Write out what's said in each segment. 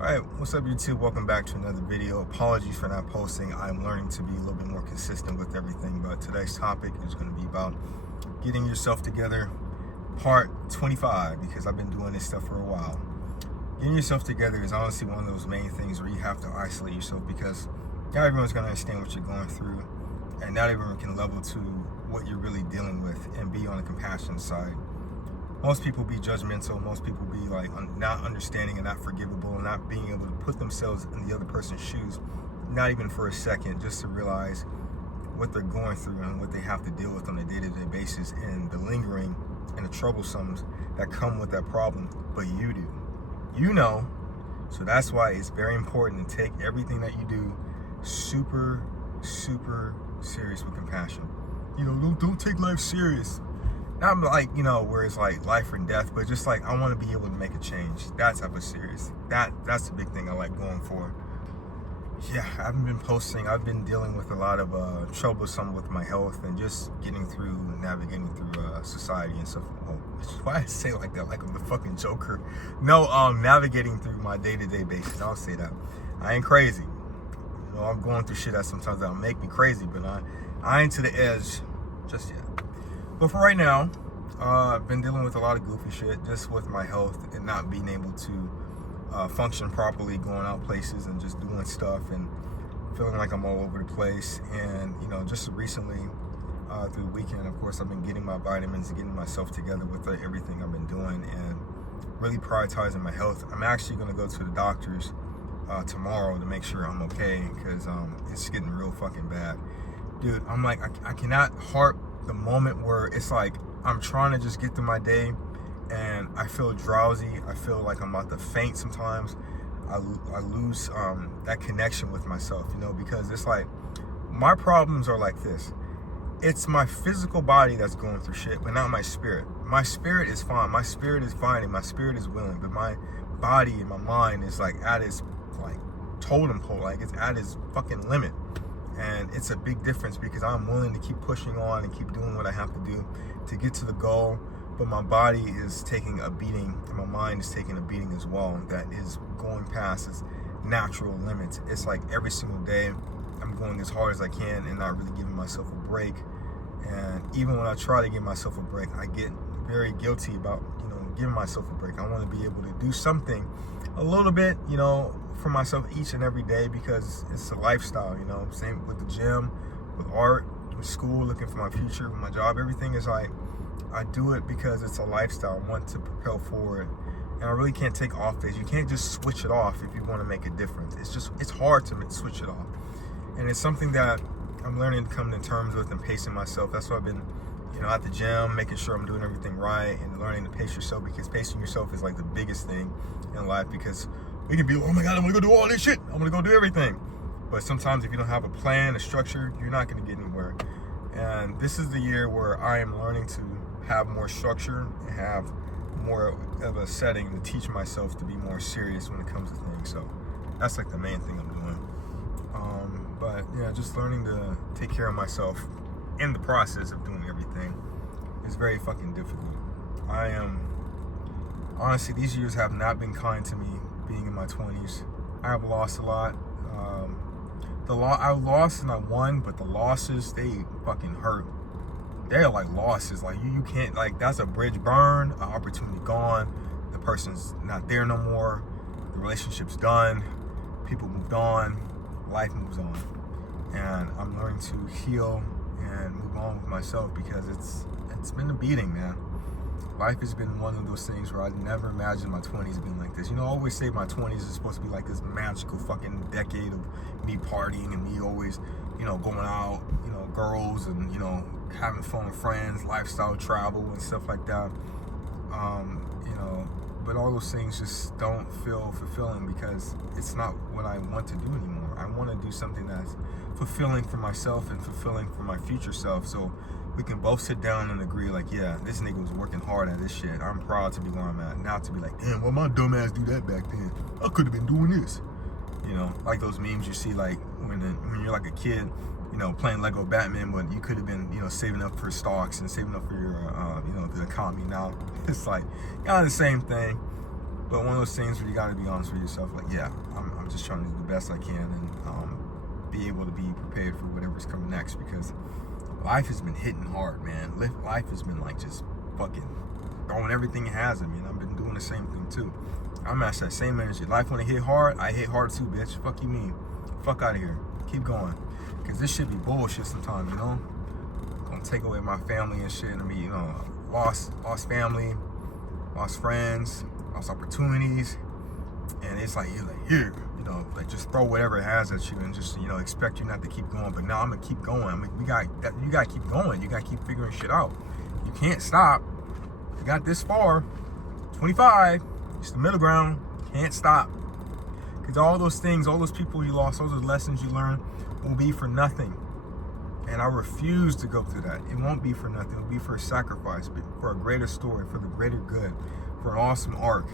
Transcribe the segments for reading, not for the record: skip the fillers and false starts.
Alright, what's up YouTube? Welcome back to another video. Apologies for not posting. I'm learning to be a little bit more consistent with everything, but today's topic is going to be about getting yourself together, part 25, because I've been doing this stuff for a while. Getting yourself together is honestly one of those main things where you have to isolate yourself, because not everyone's going to understand what you're going through, and not everyone can level to what you're really dealing with and be on the compassion side. Most people be judgmental, most people be like not understanding and not forgivable and not being able to put themselves in the other person's shoes, not even for a second, just to realize what they're going through and what they have to deal with on a day-to-day basis, and the lingering and the troublesomes that come with that problem. But you do. You know. So that's why it's very important to take everything that you do super, super serious with compassion. You know, don't take life serious. Not like, you know, where it's like life or death, but just like I want to be able to make a change. That type of serious. That's the big thing I like going for. Yeah, I haven't been posting. I've been dealing with a lot of troublesome with my health and just getting through, navigating through society and stuff. Oh, why I say it like that? Like I'm the fucking Joker. No, navigating through my day-to-day basis. I'll say that. I ain't crazy. You know, I'm going through shit that sometimes that'll make me crazy, but I ain't to the edge just yet. But for right now, I've been dealing with a lot of goofy shit just with my health and not being able to function properly, going out places and just doing stuff and feeling like I'm all over the place. And, you know, just recently through the weekend, of course, I've been getting my vitamins and getting myself together with everything I've been doing and really prioritizing my health. I'm actually going to go to the doctor's tomorrow to make sure I'm okay, because it's getting real fucking bad. Dude, I'm like, I cannot harp the moment where it's like I'm trying to just get through my day and I feel drowsy. I feel like I'm about to faint sometimes. I lose that connection with myself, you know, because it's like my problems are like this. It's my physical body that's going through shit, but not my spirit. My spirit is fine. My spirit is fine and my spirit is willing, but my body and my mind is like at its like totem pole, like it's at its fucking limit. And it's a big difference because I'm willing to keep pushing on and keep doing what I have to do to get to the goal. But my body is taking a beating and my mind is taking a beating as well. That is going past its natural limits. It's like every single day I'm going as hard as I can and not really giving myself a break. And even when I try to give myself a break, I get very guilty about, you know, giving myself a break. I want to be able to do something a little bit, you know, for myself each and every day, because it's a lifestyle, you know. Same with the gym, with art, with school, looking for my future, with my job. Everything is like, I do it because it's a lifestyle. I want to propel forward, and I really can't take off days. You can't just switch it off if you want to make a difference. It's hard to switch it off, and it's something that I'm learning to come to terms with and pacing myself. That's why I've been, you know, at the gym, making sure I'm doing everything right and learning to pace yourself, because pacing yourself is like the biggest thing in life, because we can be, oh my God, I'm gonna go do all this shit. I'm gonna go do everything. But sometimes if you don't have a plan, a structure, you're not gonna get anywhere. And this is the year where I am learning to have more structure and have more of a setting to teach myself to be more serious when it comes to things. So that's like the main thing I'm doing. But yeah, just learning to take care of myself in the process of doing everything is very fucking difficult. Honestly, these years have not been kind to me. Being in my 20s, I have lost a lot. I lost and I won, but the losses, they fucking hurt. They're like losses. Like you can't, like, that's a bridge burn, an opportunity gone. The person's not there no more. The relationship's done. People moved on. Life moves on. And I'm learning to heal and move on with myself, because it's been a beating, man. Life has been one of those things where I never imagined my 20s being like this. You know, I always say my 20s is supposed to be like this magical fucking decade of me partying and me always, you know, going out, you know, girls and, you know, having fun with friends, lifestyle travel and stuff like that. You know, but all those things just don't feel fulfilling, because it's not what I want to do anymore. I want to do something that's fulfilling for myself and fulfilling for my future self. So we can both sit down and agree, like, yeah, this nigga was working hard at this shit. I'm proud to be where I'm at. Not to be like, damn, well, my dumb ass do that back then. I could have been doing this. You know, like those memes you see, like, when you're like a kid, you know, playing Lego Batman, but you could have been, you know, saving up for stocks and saving up for your, you know, the economy. Now, it's like, kind of the same thing. But one of those things where you got to be honest with yourself, like, yeah, I'm just trying to do the best I can and be able to be prepared for whatever's coming next, because life has been hitting hard, man. Life has been like just fucking throwing everything it has at me, and I've been doing the same thing too. I'm at that same energy. Life when it hit hard, I hit hard too, bitch. Fuck you mean? Fuck out of here. Keep going. Cause this shit be bullshit sometimes, you know? Gonna take away my family and shit, and me, you know, lost family, lost friends, lost opportunities, and it's like you're like, here, you know, like just throw whatever it has at you and just, you know, expect you not to keep going. But now I'm gonna keep going. I mean, you gotta keep going. You gotta keep figuring shit out. You can't stop. You got this far, 25. It's the middle ground. Can't stop. Because all those things, all those people you lost, all those lessons you learned will be for nothing. And I refuse to go through that. It won't be for nothing. It will be for a sacrifice, but for a greater story, for the greater good, for an awesome arc,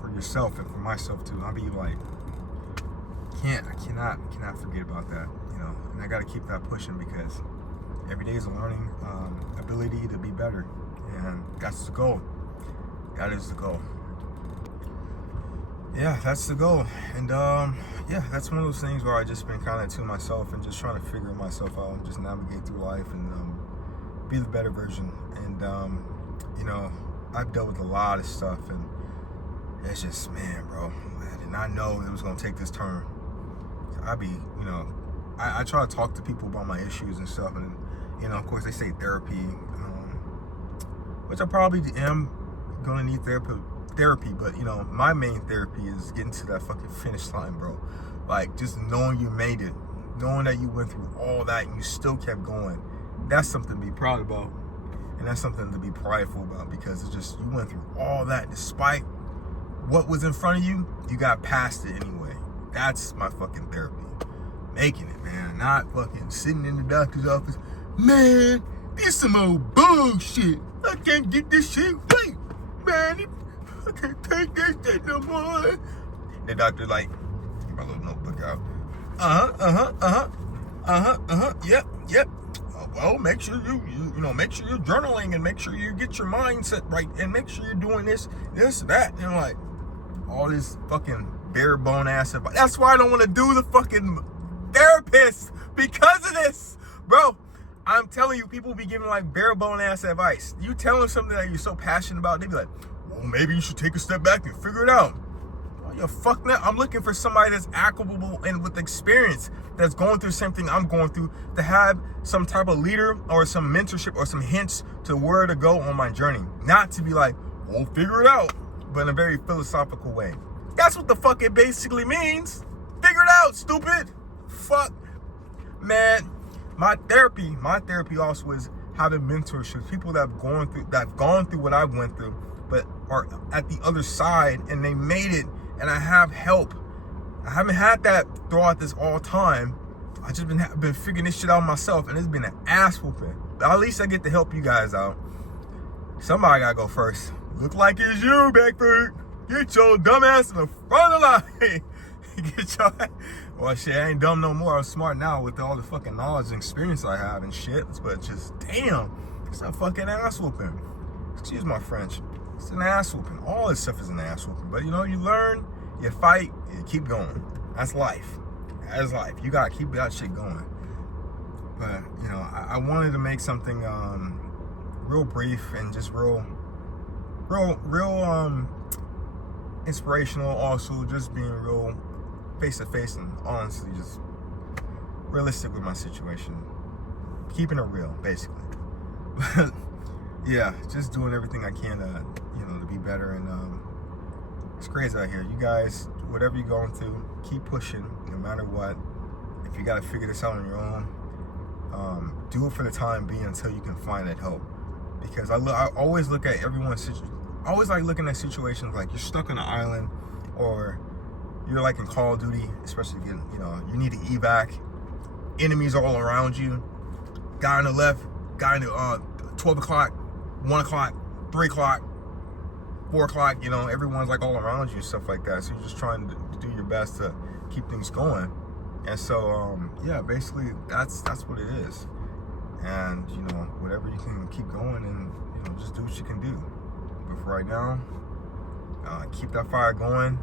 for yourself and for myself too. I'll be like, I cannot forget about that, you know. And I got to keep that pushing, because every day is a learning ability to be better. And that's the goal. That is the goal. Yeah, that's the goal. And yeah, that's one of those things where I just been kind of to myself and just trying to figure myself out and just navigate through life and be the better version. And you know, I've dealt with a lot of stuff, and it's just, man, bro, I did not know it was gonna take this turn. You know, I try to talk to people about my issues and stuff, and you know, of course they say therapy, which I probably am gonna need therapy, but you know, my main therapy is getting to that fucking finish line, bro. Like, just knowing you made it, knowing that you went through all that and you still kept going. That's something to be proud about, and that's something to be prideful about, because it's just, you went through all that despite what was in front of you. You got past it anyway. That's my fucking therapy. Making it, man. Not fucking sitting in the doctor's office. Man, this some old bullshit. I can't get this shit right, man. I can't take this shit no more. The doctor like, get my little notebook out. Yep. Well, make sure you know, make sure you're journaling, and make sure you get your mindset right, and make sure you're doing this, that, and like all this fucking bare bone ass advice. That's why I don't want to do the fucking therapist, because of this, bro. I'm telling you, people be giving like bare bone ass advice. You tell them something that you're so passionate about, they be like, well, maybe you should take a step back and figure it out. Oh, yeah, fuck that. I'm looking for somebody that's applicable and with experience, that's going through something I'm going through, to have some type of leader or some mentorship or some hints to where to go on my journey. Not to be like, well, figure it out, but in a very philosophical way. That's what the fuck it basically means. Figure it out, stupid. Fuck, man. My therapy also is having mentorships, people that have gone through what I went through, but are at the other side, and they made it, and I have help. I haven't had that throughout this all time. I just been figuring this shit out myself, and it's been an ass whooping. But at least I get to help you guys out. Somebody gotta go first. Look like it's you, Beckford. Get your dumb ass in the front of the line. Get your, well, shit, I ain't dumb no more. I'm smart now with all the fucking knowledge and experience I have and shit. But just, damn, it's a fucking ass whooping. Excuse my French. It's an ass whooping. All this stuff is an ass whooping. But you know, you learn, you fight, you keep going. That's life. That's life. You gotta keep that shit going. But you know, I wanted to make something real brief and just real inspirational. Also, just being real face to face and honestly just realistic with my situation, keeping it real, basically. But yeah, just doing everything I can to, you know, to be better. And it's crazy out here. You guys, whatever you're going through, keep pushing no matter what. If you got to figure this out on your own, do it for the time being until you can find that help. Because I always look at everyone's situation. I always like looking at situations like you're stuck on an island, or you're like in Call of Duty, especially if you need to evac, enemies all around you, guy on the left, guy in the 12 o'clock, 1 o'clock, 3 o'clock, 4 o'clock, you know, everyone's like all around you and stuff like that. So you're just trying to do your best to keep things going. And so, yeah, basically that's what it is. And, you know, whatever you can keep going, and, you know, just do what you can do. But for right now, Keep that fire going.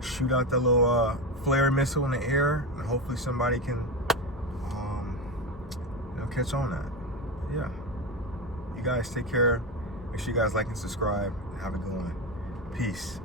Shoot out that little flare missile in the air, and hopefully somebody can catch on that. Yeah. You guys take care. Make sure you guys like and subscribe. And have a good one. Peace.